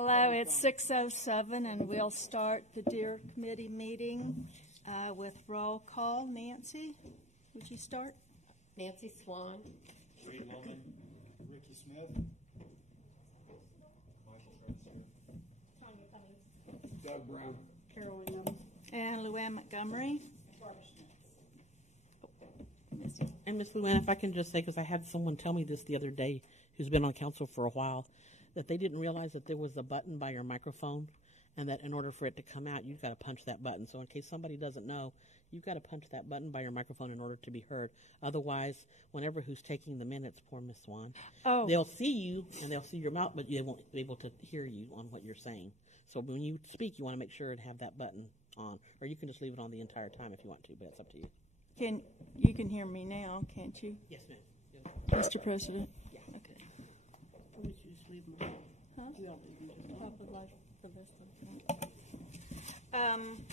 Hello, it's 6:07, and we'll start the Deer Committee meeting with roll call. Nancy, would you start? Nancy Swan. Reed Loman. Ricky Smith. Michael Spencer. Tanya Cummings. Doug Brown. Carol Williams. And Luann Montgomery. And Miss Luann, if I can just say, because I had someone tell me this the other day who's been on council for a while, that they didn't realize that there was a button by your microphone, and that in order for it to come out, you've got to punch that button. So in case somebody doesn't know, you've got to punch that button by your microphone in order to be heard. Otherwise, whenever who's taking the minutes, poor Miss Swan, they'll see you and they'll see your mouth, but they won't be able to hear you on what you're saying. So when you speak, you want to make sure and have that button on, or you can just leave it on the entire time if you want to, but it's up to you. You can hear me now, can't you? Yes, ma'am. Mr. President? Yeah. Okay. I wish you just leave mine. Huh? You all leave yours. Probably like the rest of them.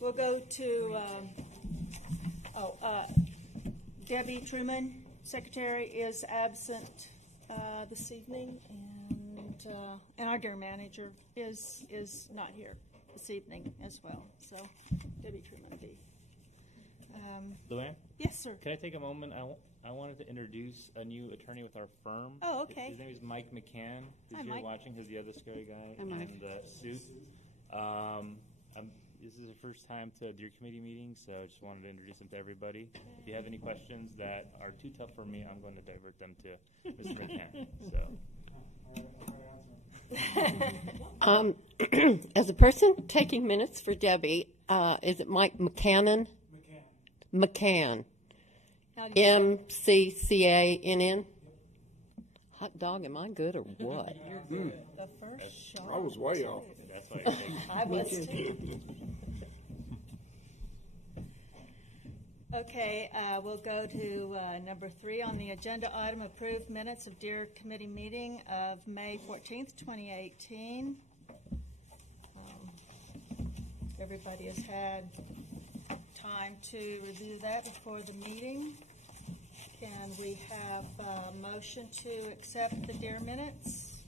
We'll go to, Debbie Truman, Secretary, is absent this evening, and our Deer Manager is not here this evening as well. So, Debbie Truman be. Luann? Yes, sir. Can I take a moment? I wanted to introduce a new attorney with our firm. Oh, okay. His name is Mike McCann, who's Hi, here Mike. watching. He's the other scary guy Hi, Mike. in the suit. This is the first time to a Deer Committee meeting, so I just wanted to introduce him to everybody. If you have any questions that are too tough for me, I'm going to divert them to Mr. McCann. So. As a person taking minutes for Debbie, is it Mike McCann? McCann. McCann. Hot dog, am I good or what? The first shot. I was way off. That's why I think. I was too. Okay, we'll go to number 3 on the agenda item, approved minutes of Deer Committee meeting of May 14th, 2018. Everybody has had time to review that before the meeting. Can we have a motion to accept the Deer minutes?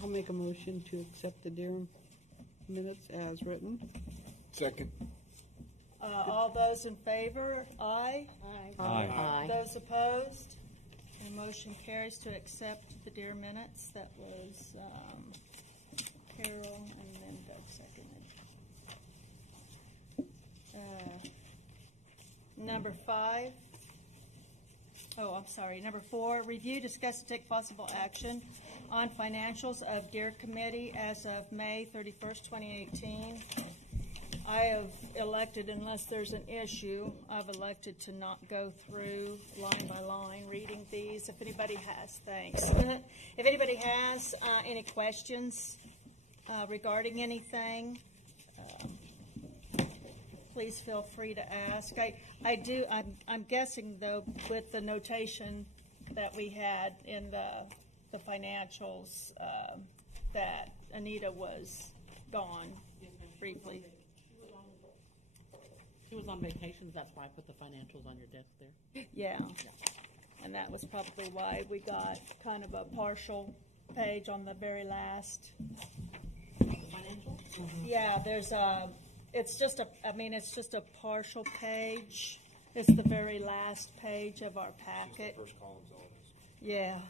I'll make a motion to accept the Deer minutes as written. Second. All those in favor? Aye. Aye. Those opposed? The motion carries to accept the Deer minutes. That was Carol, and then Doug seconded. Number 5. Number 4, review, discuss, and take possible action on financials of Deer Committee as of May 31st, 2018. I have elected, unless there's an issue, I've elected to not go through line by line reading these. If anybody has, thanks. If anybody has any questions regarding anything, please feel free to ask. I'm guessing, though, with the notation that we had in the financials, that Anita was gone briefly. She was on vacation, that's why I put the financials on your desk there. Yeah, and that was probably why we got kind of a partial page on the very last. Financials? Mm-hmm. Yeah, it's just a partial page. It's the very last page of our packet. First column's all this. Yeah,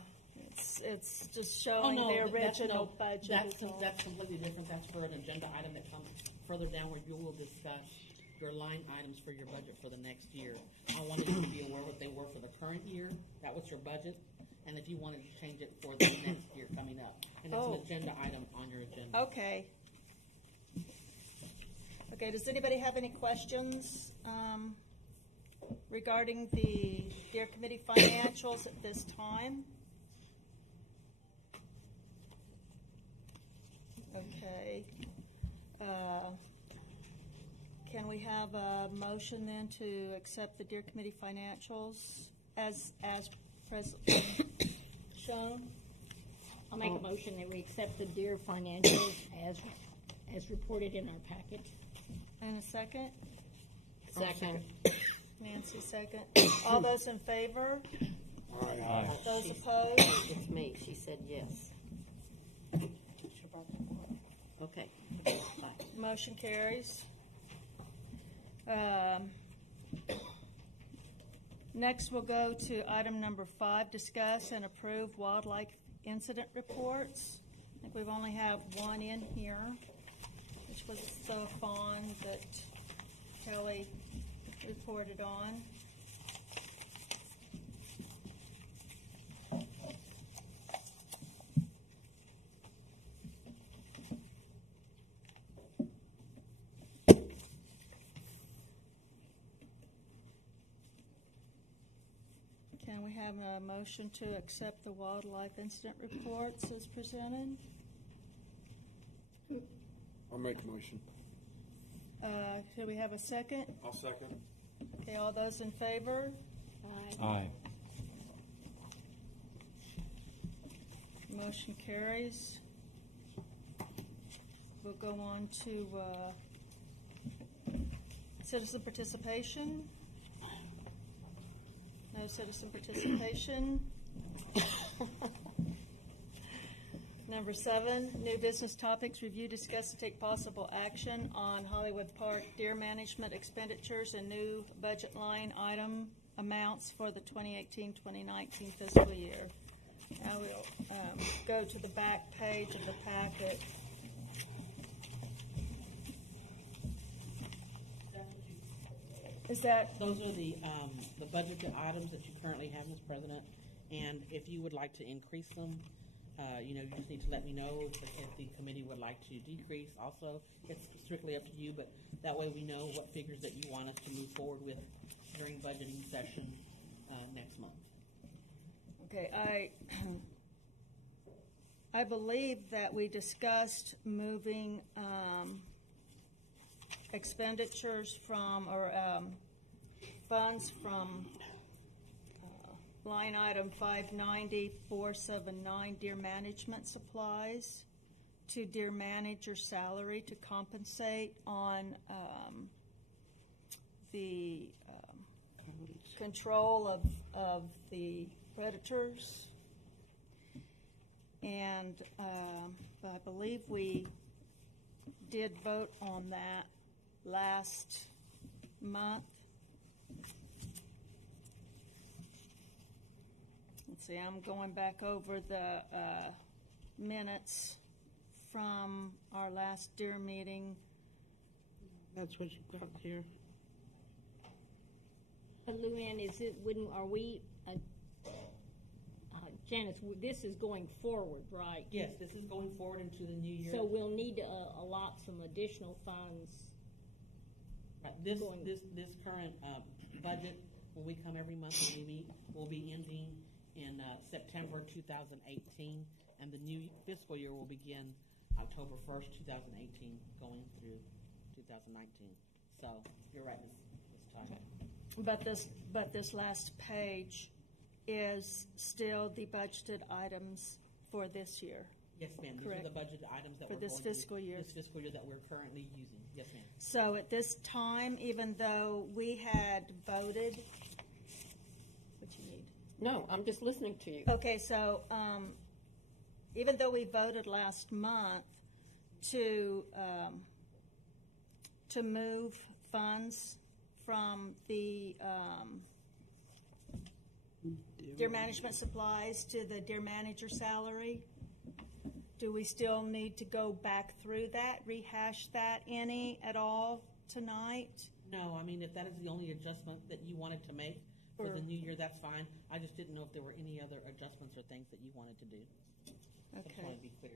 it's just showing the original budget. That's completely different. That's for an agenda item that comes further down where you will discuss your line items for your budget for the next year. I wanted you to be aware what they were for the current year. That was your budget. And if you wanted to change it for the next year coming up. And it's an agenda item on your agenda. Okay. Okay, does anybody have any questions regarding the Deer Committee financials at this time? Okay. Can we have a motion then to accept the Deer Committee financials as shown? I'll make a motion that we accept the Deer financials as reported in our packet. And a second? Second. Nancy, second. All those in favor? Aye. Those opposed? It's me. She said yes. Okay. Bye. Motion carries. Next, we'll go to item number 5, discuss and approve wildlife incident reports. I think we've only have one in here, which was the fawn that Kelly reported on. Can we have a motion to accept the wildlife incident reports as presented? I'll make a motion. Can we have a second? I'll second. Okay, all those in favor? Aye. Motion carries. We'll go on to citizen participation. No citizen participation. Number 7, new business topics, review, discuss, and take possible action on Hollywood Park deer management expenditures and new budget line item amounts for the 2018-2019 fiscal year. Now we'll go to the back page of the packet. Is that, Those are the budgeted items that you currently have, Ms. President, and if you would like to increase them, you just need to let me know if the committee would like to decrease. Also, it's strictly up to you, but that way we know what figures that you want us to move forward with during budgeting session next month. okay, I believe that we discussed moving expenditures from, or funds from line item 590-479 deer management supplies to deer manager salary to compensate on the control of the predators. And I believe we did vote on that last month. Let's see, I'm going back over the minutes from our last deer meeting. That's what you got here. Luann, are we, Janice, this is going forward, right? Yes, this is going forward into the new year. So we'll need to allot some additional funds. Right. This current budget, when we come every month when we meet, will be ending in September 2018, and the new fiscal year will begin October 1st, 2018, going through 2019. So you're right this time. Okay. But this last page is still the budgeted items for this year. Yes, ma'am. These Correct. are the budgeted items that For we're this going fiscal year. This fiscal year that we're currently using. Yes, ma'am. So at this time, even though we had voted, what you need? No, I'm just listening to you. Okay, so even though we voted last month to move funds from the deer management supplies to the deer manager salary, do we still need to go back through that, rehash that any at all tonight? No, I mean, if that is the only adjustment that you wanted to make for the new year, that's fine. I just didn't know if there were any other adjustments or things that you wanted to do. I just want to be clear.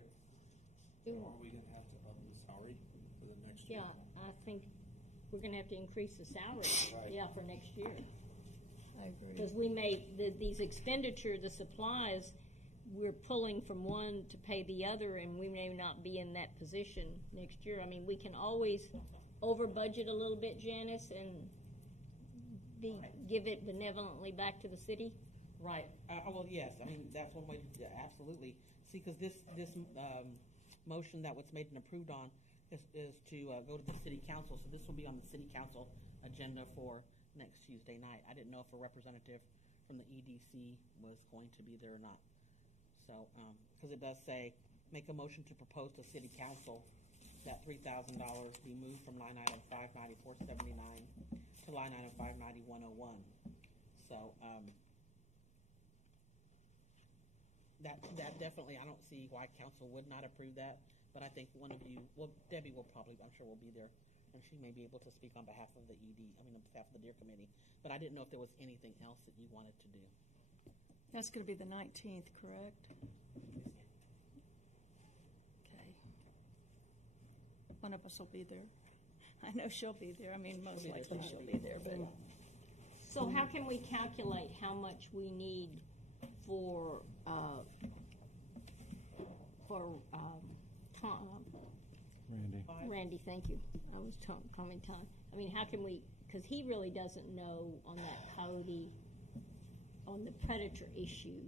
Are we gonna have to up the salary for the next year? Yeah, I think we're gonna have to increase the salary, Right. yeah, for next year. I agree. Because we these expenditures, the supplies, we're pulling from one to pay the other, and we may not be in that position next year. I mean, we can always over budget a little bit, Janice, and give it benevolently back to the city. Right. Well, yes. I mean, that's one way to absolutely see, because this motion that was made and approved on is to go to the city council. So this will be on the city council agenda for next Tuesday night. I didn't know if a representative from the EDC was going to be there or not. So, because it does say, make a motion to propose to city council that $3,000 be moved from line item 594.79 to line item 590.101. So, that definitely, I don't see why council would not approve that, but I think one of you, well, Debbie will probably, I'm sure will be there, and she may be able to speak on behalf of the on behalf of the Deer Committee, but I didn't know if there was anything else that you wanted to do. That's going to be the 19th, correct? Okay. One of us will be there. I know she'll be there. I mean, most likely she'll be there, but So how can we calculate how much we need for Randy, thank you. I was calling Tom. I mean, how can we, because he really doesn't know on that Cody, on the predator issue,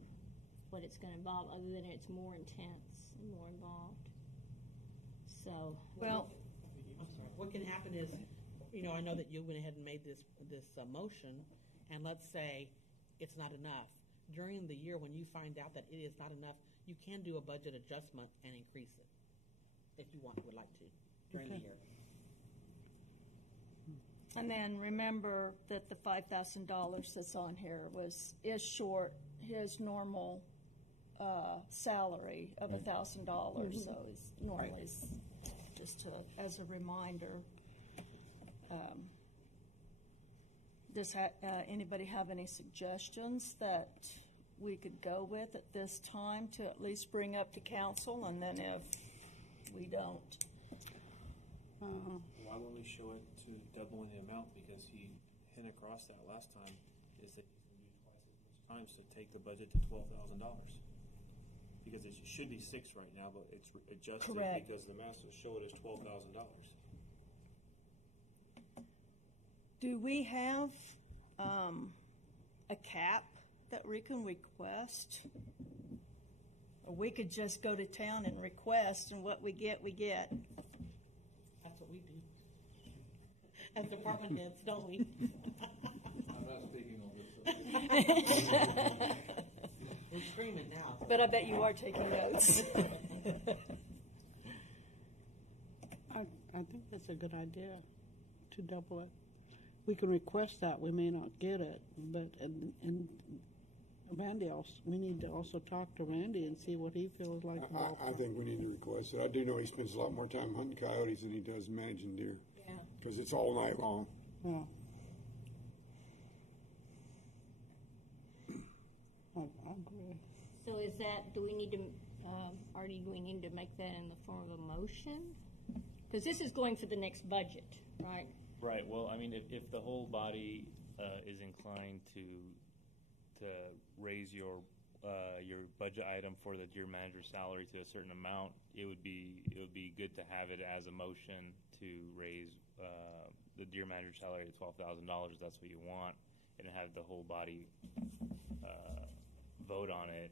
what it's going to involve, other than it's more intense and more involved. So. well, I'm sorry. What can happen is, I know that you went ahead and made this motion, and let's say it's not enough. During the year, when you find out that it is not enough, you can do a budget adjustment and increase it, if you would like to, during the year. and then remember that the $5,000 that's on here is short his normal salary of $1,000. So it's normally just as a reminder. Does anybody have any suggestions that we could go with at this time to at least bring up to council, and then if we don't? Why wouldn't we show it to doubling the amount? Because he hit across that last time, is that he's going to do twice as much time, so take the budget to $12,000. Because it should be 6 right now, but it's adjusted Correct. because the master show it as $12,000. Do we have a cap that we can request? Or we could just go to town and request, and what we get, we get. That's what we do. As department heads, don't we? I'm not speaking on this subject. We're screaming now. But I bet you are taking notes. I think that's a good idea to double it. We can request that. We may not get it, but and Randy we need to also talk to Randy and see what he feels like. I think we need to request it. I do know he spends a lot more time hunting coyotes than he does managing deer. Yeah. Because it's all night long. Yeah. I agree. So is that, do we need to, Artie, do we need to make that in the form of a motion? Because this is going for the next budget, right? Right. Well, I mean, if the whole body is inclined to raise your budget item for the deer manager salary to a certain amount, it would be good to have it as a motion to raise the deer manager salary to $12,000. That's what you want, and have the whole body vote on it,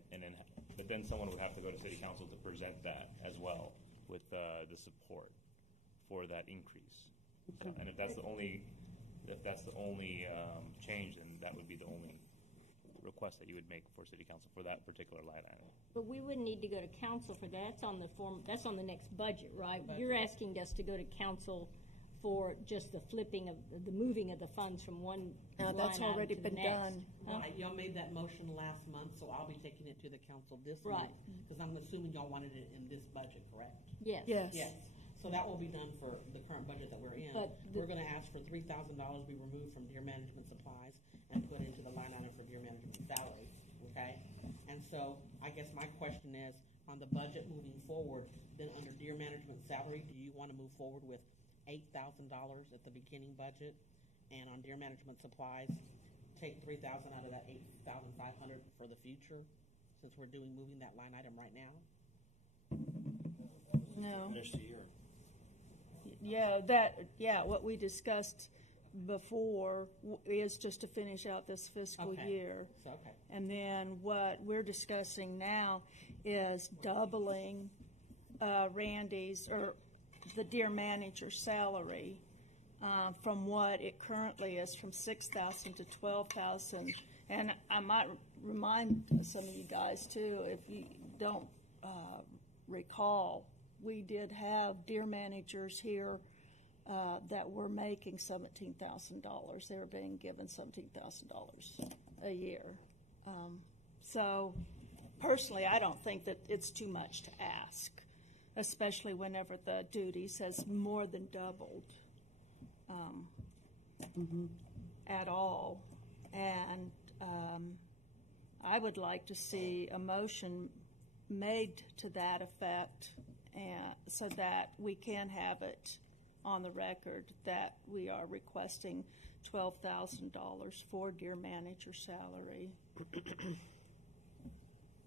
but then someone would have to go to city council to present that as well with the support for that increase. So, and if that's the only change, then that would be the only request that you would make for city council for that particular line item. But we wouldn't need to go to council for that. That's on the next budget, right? You're asking us to go to council for just the moving of the funds from one Now, that's line item already to the been next. done. Huh? Y'all made that motion last month, so I'll be taking it to the council this Right. month. Because I'm assuming y'all wanted it in this budget, correct? Yes. Yes. Yes. So that will be done for the current budget that we're in. But We're going to ask for $3,000 be removed from deer management supplies and put into the line item for deer management salary, okay? And so I guess my question is, on the budget moving forward, then under deer management salary, do you want to move forward with $8,000 at the beginning budget? And on deer management supplies, take $3,000 out of that $8,500 for the future, since we're moving that line item right now? No. Finish the year. What we discussed before is just to finish out this fiscal Okay. year. So, okay. And then what we're discussing now is doubling Randy's or the deer manager's salary from what it currently is, from $6,000 to $12,000. And I might remind some of you guys too, if you don't recall, we did have deer managers here that were making $17,000. They were being given $17,000 a year. So personally, I don't think that it's too much to ask, especially whenever the duties has more than doubled at all. And I would like to see a motion made to that effect, and so that we can have it on the record that we are requesting $12,000 for deer manager salary.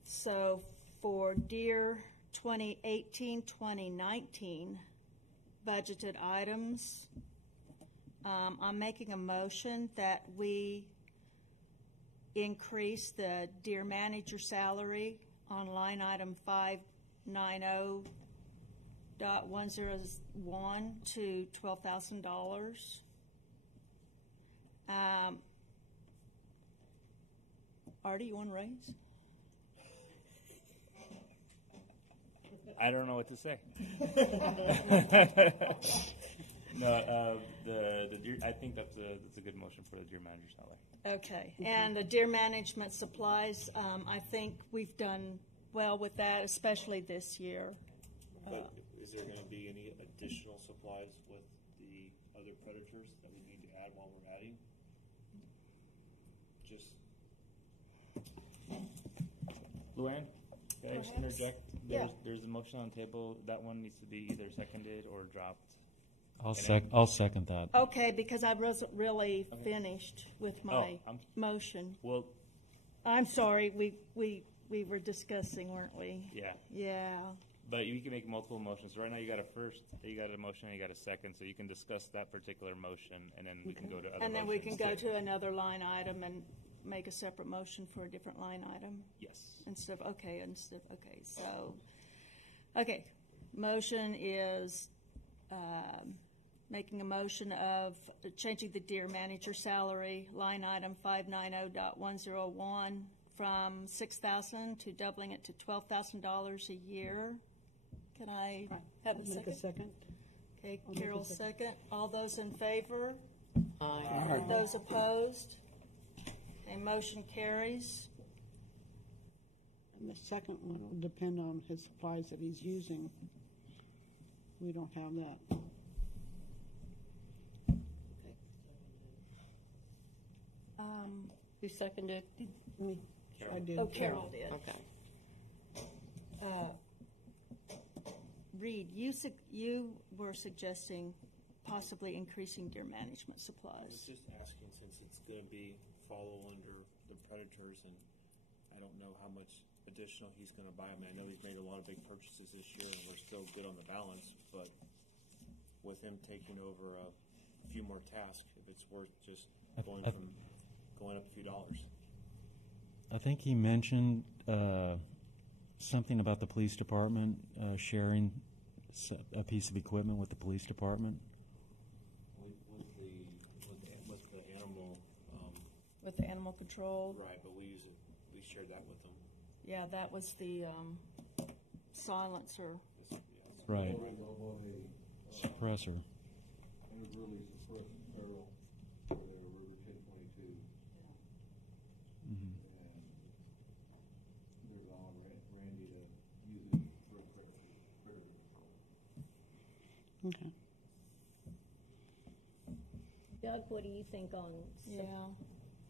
So for deer 2018-2019 budgeted items, I'm making a motion that we increase the deer manager salary on line item 590.101 to $12,000. Artie, you want to raise? I don't know what to say. No, the deer. I think that's a good motion for the deer manager salary. Okay, and the deer management supplies, I think we've done well with that, especially this year. But is there going to be any additional supplies with the other predators that we need to add while we're adding? Just Luann, can I just Perhaps. interject? Yeah. There's a motion on the table. That one needs to be either seconded or dropped. I'll second that. Okay, because I wasn't really finished with my I'm- motion. Well, I'm sorry, we were discussing, weren't we? yeah, Yeah. but you can make multiple motions. Right now, you got a first, you got a motion, and you got a second, so you can discuss that particular motion, and then we can go to other. And then we can motions go too. to another line item and make a separate motion for a different line item Yes. instead of, okay, motion is, making a motion of changing the deer manager salary, line item 590.101 from $6,000 to doubling it to $12,000 a year. Can I have a Make a second? second. Okay, I'll make a Carol, second. second. All those in favor? Aye. Those opposed? A motion carries. And the second one will depend on his supplies that he's using. We don't have that. Who seconded? I did. Oh, Carol did. Okay. Reed, you were suggesting possibly increasing deer management I was supplies. just asking, since it's going to be follow under the predators, and I don't know how much additional he's going to buy. I mean, I know he's made a lot of big purchases this year, and we're still good on the balance, but with him taking over a few more tasks, if it's worth just going up a few dollars. I think he mentioned something about the police department sharing a piece of equipment with the police department. With the animal, With the animal control, right? But we shared that with them. yeah, that was the silencer. Right. Although Suppressor. it was really suppressed barrel for their River 1022. Mm-hmm. And there's all Randy to use it for predator control. Okay. Doug, what do you think on? Yeah.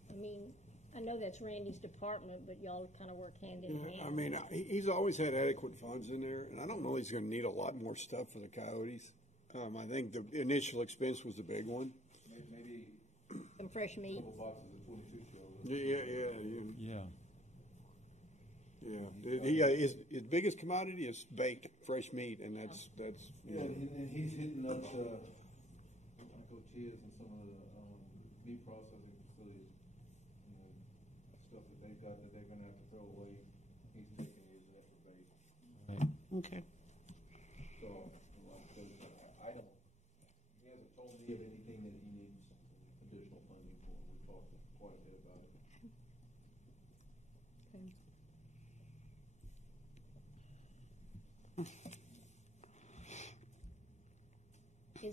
I mean, I know that's Randy's department, but y'all kind of work hand in hand. I mean, he's always had adequate funds in there, and I don't know he's going to need a lot more stuff for the coyotes. I think the initial expense was the big one. Maybe Some fresh a meat. couple boxes of 22 shells. Yeah. His biggest commodity is bait, fresh meat, and that's Yeah, and he's hitting up Cochillas and some of the meat processing facilities. You know, stuff that they got that they're going to have to throw away. He's taking these up for bait. Okay. So, I don't. He hasn't told me of anything that he needs additional funding for. We talked quite a bit about it.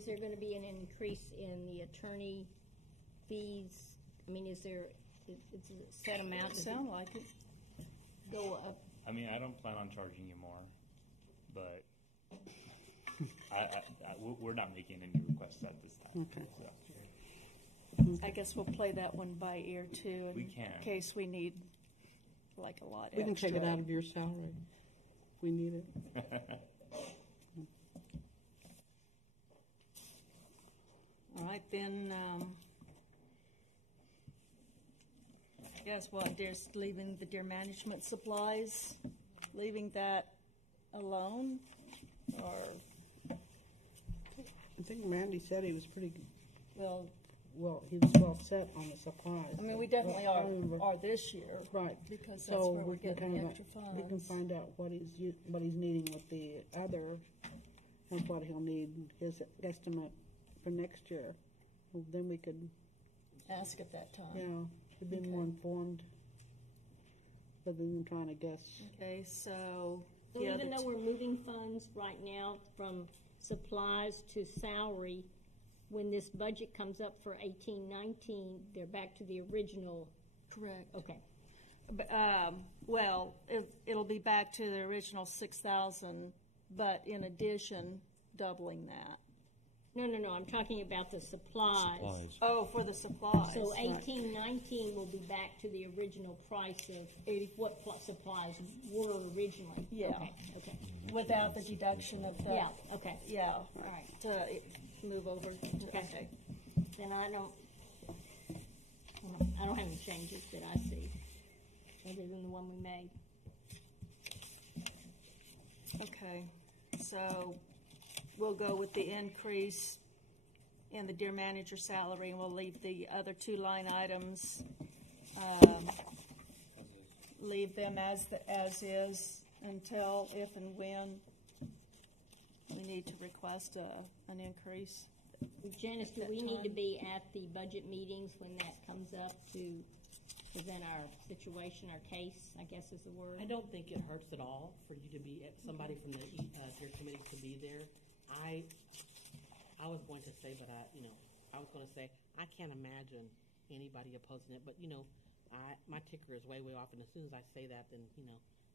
is there going to be an increase in the attorney fees? I mean, it's a set amount? Does it Sound like it. go up? I mean, I don't plan on charging you more, but we're not making any requests at this time. Okay. So. I guess we'll play that one by ear too, We in can. case we need like a lot We can extra. take it out of your salary. We need it. All right, then, I guess what, there's leaving the deer management supplies, leaving that alone, or, I think Randy said he was pretty, well, he was well set on the supplies. I mean, we definitely I remember. are this year. Right. Because that's So where we're we can getting kind the of, extra we can funds. find out what he's needing with the other, and what he'll need, his estimate for next year. Well, then we could, Ask at that time. you know, be more informed, rather than trying to guess. Okay, so. So the even other though we're moving funds right now from supplies to salary, when this budget comes up for 18-19, they're back to the original. Correct. Okay. But, well, it'll be back to the original 6,000, but in addition, doubling that. No, I'm talking about the supplies. Supplies. Oh, for the supplies. So 18-19 will be back to the original price of what supplies were originally. Yeah. Okay. Without the deduction of the. Yeah. Okay. Yeah. All right. To move over. Okay. Then I don't have any changes that I see, other than the one we made. Okay, so we'll go with the increase in the deer manager salary, and we'll leave the other two line items, leave them as is until if and when we need to request an increase. Janice, do we need to be at the budget meetings when that comes up to present our situation, our case, I guess is the word? I don't think it hurts at all for you to be, somebody from the Deer Committee to be there. I was going to say, but I can't imagine anybody opposing it, but my ticker is way off, and as soon as I say that, then,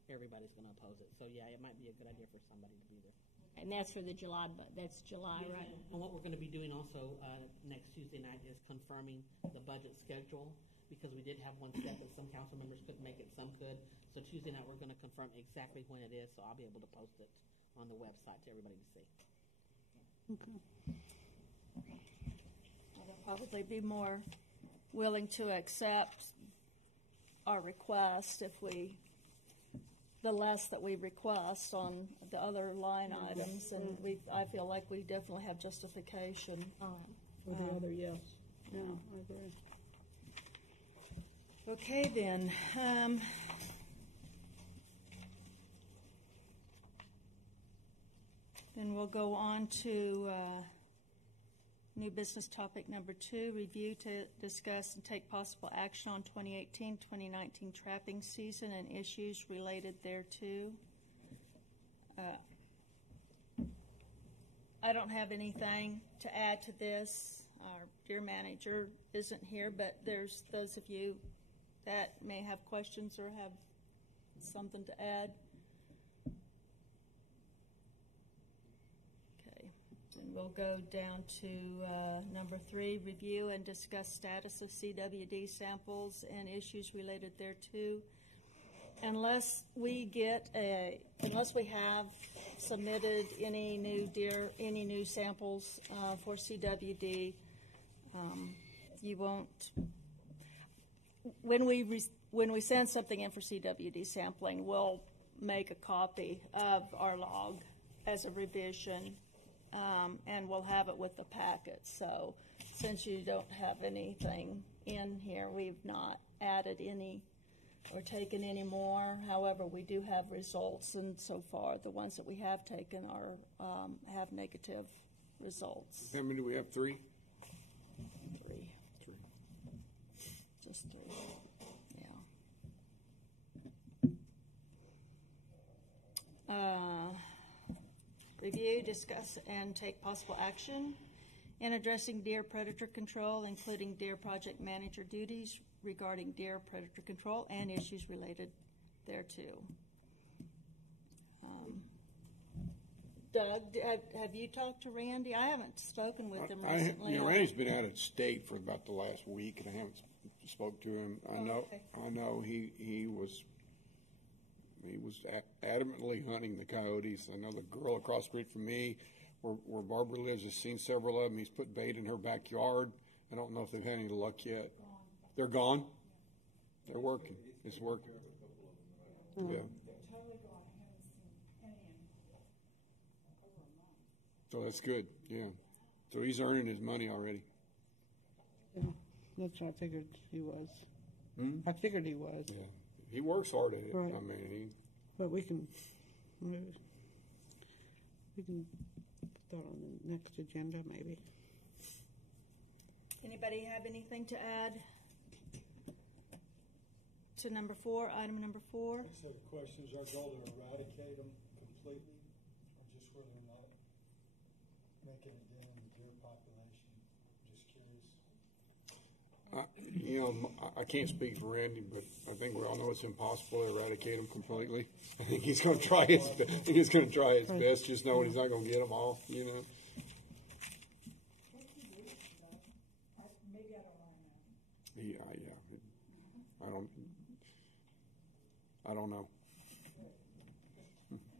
everybody's going to oppose it. So yeah, it might be a good idea for somebody to be there. And that's for the July, that's July, right? And what we're going to be doing also next Tuesday night is confirming the budget schedule, because we did have one set that some council members couldn't make it, some could. So Tuesday night, we're going to confirm exactly when it is, so I'll be able to post it on the website to everybody to see. Okay. They'll probably be more willing to accept our request if the less that we request on the other line items, and I feel like we definitely have justification. For the other, yes. Yeah, I agree. Okay, then. Then we'll go on to new business topic number 2, review to discuss and take possible action on 2018-2019 trapping season and issues related thereto. I don't have anything to add to this. Our dear manager isn't here, but there's those of you that may have questions or have something to add. Okay, then we'll go down to number 3, review and discuss status of CWD samples and issues related thereto. Unless we have submitted any new samples for CWD, you won't. When we send something in for CWD sampling, we'll make a copy of our log as a revision, and we'll have it with the packet. So since you don't have anything in here, we've not added any or taken any more. However, we do have results, and so far the ones that we have taken have negative results. How many do we have? 3? 3. Just 3. Yeah. Review, discuss, and take possible action in addressing deer predator control, including deer project manager duties regarding deer predator control and issues related thereto. Doug, have you talked to Randy? I haven't spoken with him recently. Randy's been out of state for about the last week, and I haven't spoke to him. I know he was adamantly hunting the coyotes. I know the girl across the street from me, where Barbara lives, has seen several of them. He's put bait in her backyard. I don't know if they've had any luck yet. They're gone. They're working. It's working. Yeah. So that's good, yeah. So he's earning his money already. Yeah, that's what I figured he was. I figured he was. Yeah, he works hard at it. Right. I mean, But we can put that on the next agenda, maybe. Anybody have anything to add to number 4, item number 4? So the question is, our goal to eradicate them completely, or just where they're not making it down in the deer population? Just curious. I can't speak for Randy, but I think we all know it's impossible to eradicate them completely. I think he's going to try his best. Just knowing he's not going to get them all, I don't know.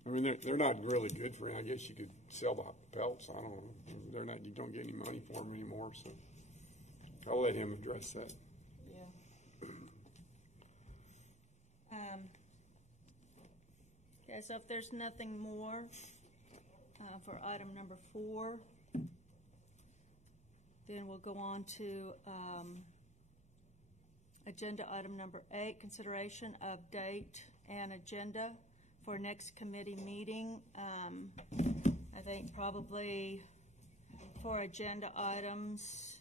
I mean, they're not really good for him. I guess you could sell the pelts. I don't know. They're not. You don't get any money for them anymore. So I'll let him address that. Yeah. Okay. So if there's nothing more for item number 4, then we'll go on to agenda item number 8, consideration of date and agenda for next committee meeting. I think probably for agenda items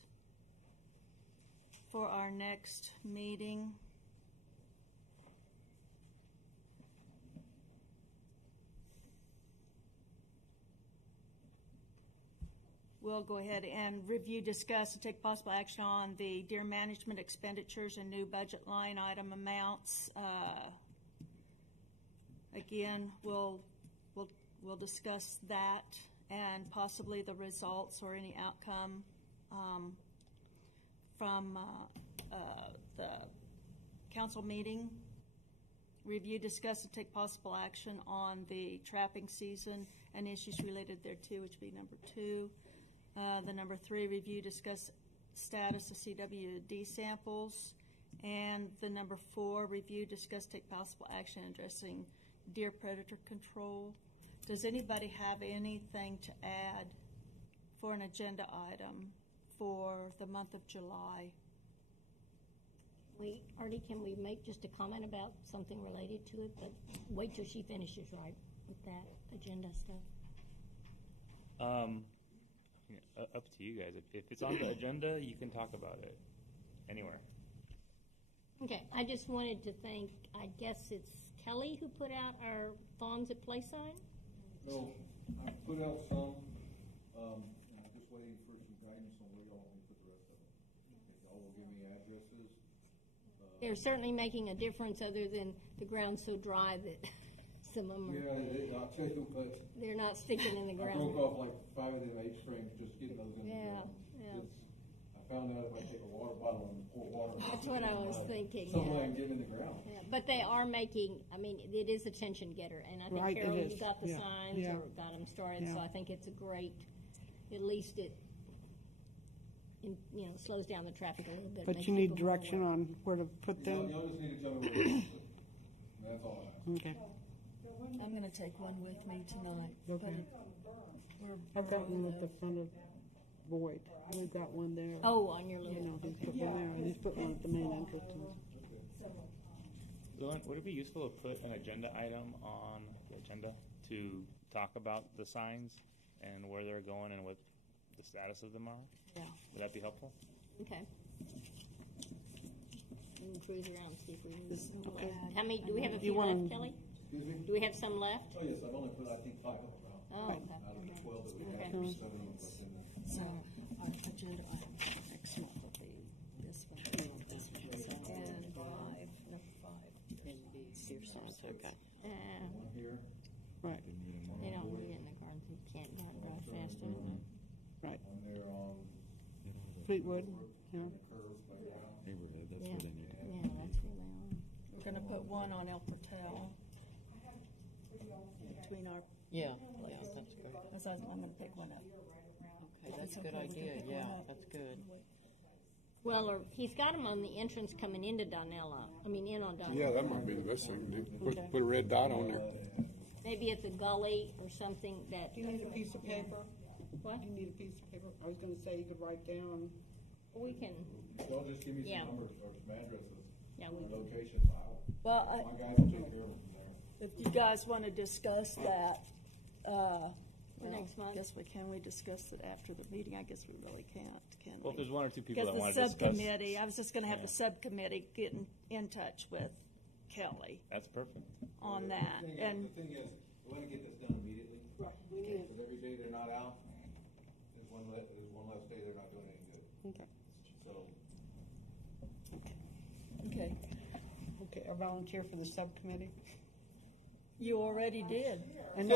for our next meeting. We'll go ahead and review, discuss, and take possible action on the deer management expenditures and new budget line item amounts. Again, we'll discuss that and possibly the results or any outcome from the council meeting. Review, discuss, and take possible action on the trapping season and issues related thereto, which would be number 2. The number 3, review, discuss status of CWD samples. And the number 4, review, discuss, take possible action addressing deer predator control. Does anybody have anything to add for an agenda item for the month of July? Artie, can we make just a comment about something related to it? But wait till she finishes, right, with that agenda stuff. Up to you guys. If it's on the agenda, you can talk about it anywhere. Okay, I just wanted to thank, I guess it's Kelly who put out our Fawns at Play sign? No, I put out some, and I'm just waiting for some guidance on where y'all want me to put the rest of them. If y'all will give me addresses. They're certainly making a difference other than the ground's so dry that some of them are. Yeah, I'll tell you what. They're not sticking in the ground. I broke off like 5 of them 8 strings just getting those in the ground. Yeah. I found out if I take a water bottle and pour water. That's what I was thinking. Something I can get in the ground. Yeah, but they are making, I mean, it is a attention getter. And I think, Right, Carol, it you is. got the Yeah. signs Yeah. or got them started. So Yeah. I think it's a great, at least it, slows down the traffic a little bit. But makes you need people more direction aware. on where to put them? Y'all just need to tell me where to put it. That's all I have. Okay. I'm going to take one with me tonight. Okay. We're I've got one at the front of Boyd. We've got one there. Oh, on your little. He's put one there. He's put one at the main entrance. Dylan, would it be useful to put an agenda item on the agenda to talk about the signs and where they're going and what the status of them are? Yeah. Would that be helpful? Okay. We can cruise around and see if we can. Okay. How many, do we have a few left, Kelly? Excuse me? Do we have some left? Oh, yes, I've only put, I think, 5 of them out. Oh, okay. Out of the 12 that we Okay. have, 7 of them left in there. So our Right. When they're on Fleetwood, yeah. curve playground. Neighborhood, that's Yeah. where they need to Yeah, that's where they are. We're gonna put one on El Portal. Between our, Yeah, yeah, that's good. I'm gonna pick one up. Okay, that's a Okay, good we can idea, pick yeah, one up. that's good. Well, or he's got them on the entrance coming into Donella. I mean, in on Donella. Yeah, that might be the best thing to do. Put a red dot on there. Maybe at the gully or something that. Do you need a piece of paper? What? Do you need a piece of paper? I was gonna say you could write down. We can. Don't just give me Yeah. some numbers or some addresses. Yeah, we Or can. locations. Well, My guys will take care of it from there. if you guys wanna discuss that, For next month? I guess we can. We discuss it after the meeting. I guess we really can't, can Well, if we? there's one or two people Because that the want to discuss, subcommittee, I was just gonna have the Yeah. subcommittee get in touch with Kelly that's perfect. on that. And The thing is, we want to get this done immediately. Right. Because every day they're not out, is one less day they're not doing any good. Okay. So, okay, Okay, a volunteer for the subcommittee? you already did. I know.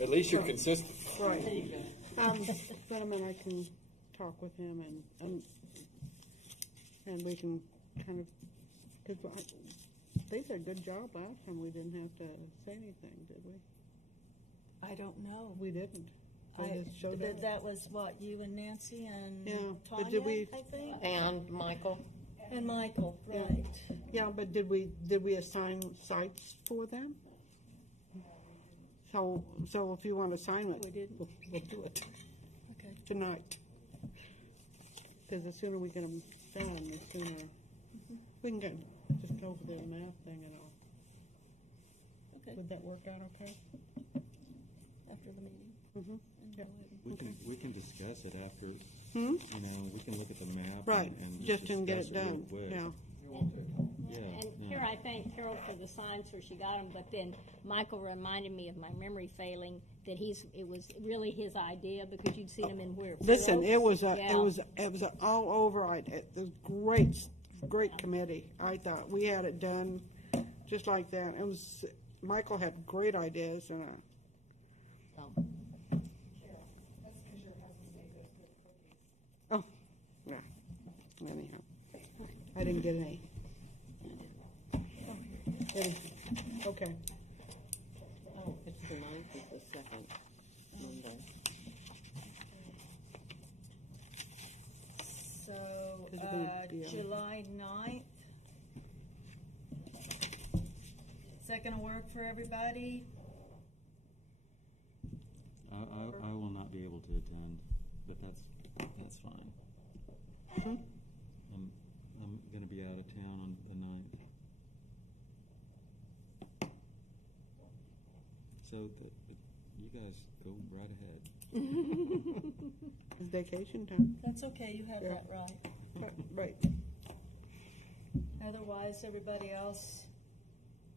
At least you're consistent. Right. But I mean, I can talk with him and we can kind of, because they did a good job last time. We didn't have to say anything, did we? I don't know. We didn't. They just showed up. That was what, you and Nancy and Yeah, but Tanya, did we- I think? And Michael? And Michael, Yeah. right. Yeah, but did we assign sites for them? So if you want to assign it, We didn't. we'll do it Okay. tonight. Because the sooner we get them done, the sooner we can just go over the math thing and all. Okay, Would that work out okay? after the meeting. Mm-hmm. Yeah. We can discuss it after, Hmm? you know, we can look at the map. Right, and just to get discuss it real done, quick. yeah. Yeah, And yeah. here I thank Carol for the signs where she got them, but then Michael reminded me of my memory failing that it was really his idea because you'd seen him in where. Listen, it was Yeah. all over. It was great committee. I thought we had it done just like that. It was Michael had great ideas and oh yeah. Anyhow, I didn't get any. Okay. Oh, it's the 9th, it's the second Monday. So, Is it gonna be on- July 9th. Is that gonna work for everybody? I will not be able to attend, but that's fine. Hmm? I'm gonna be out of town on the 9th. So you guys go right ahead. It's vacation time. That's okay, you have Yeah. that right. Right. Otherwise, everybody else,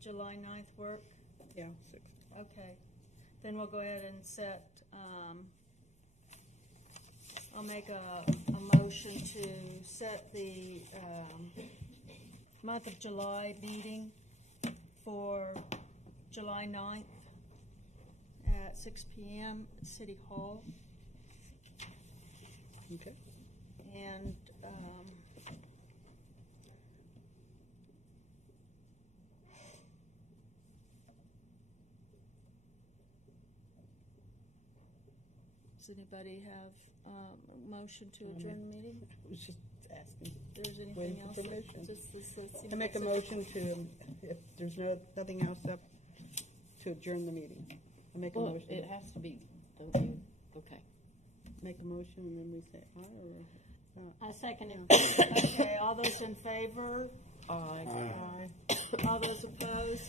July 9th work? Yeah. 6. Okay, then we'll go ahead and set, I'll make a motion to set the, month of July meeting for July 9th at 6 p.m. at City Hall. Okay. And, does anybody have a motion to adjourn the meeting? I was just asking. If there's anything Waiting for else? permission. Just I make a motion to, if there's nothing else up, to adjourn the meeting. I make a Well, motion. it has to be, don't you? Okay. Make a motion and then we say aye or I second it. Okay, all those in favor? Aye. aye. All those opposed?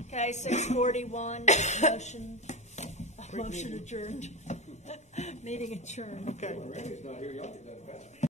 Okay, 6:41, motion adjourned. Meeting adjourned. Okay. Randy's not here, y'all can let him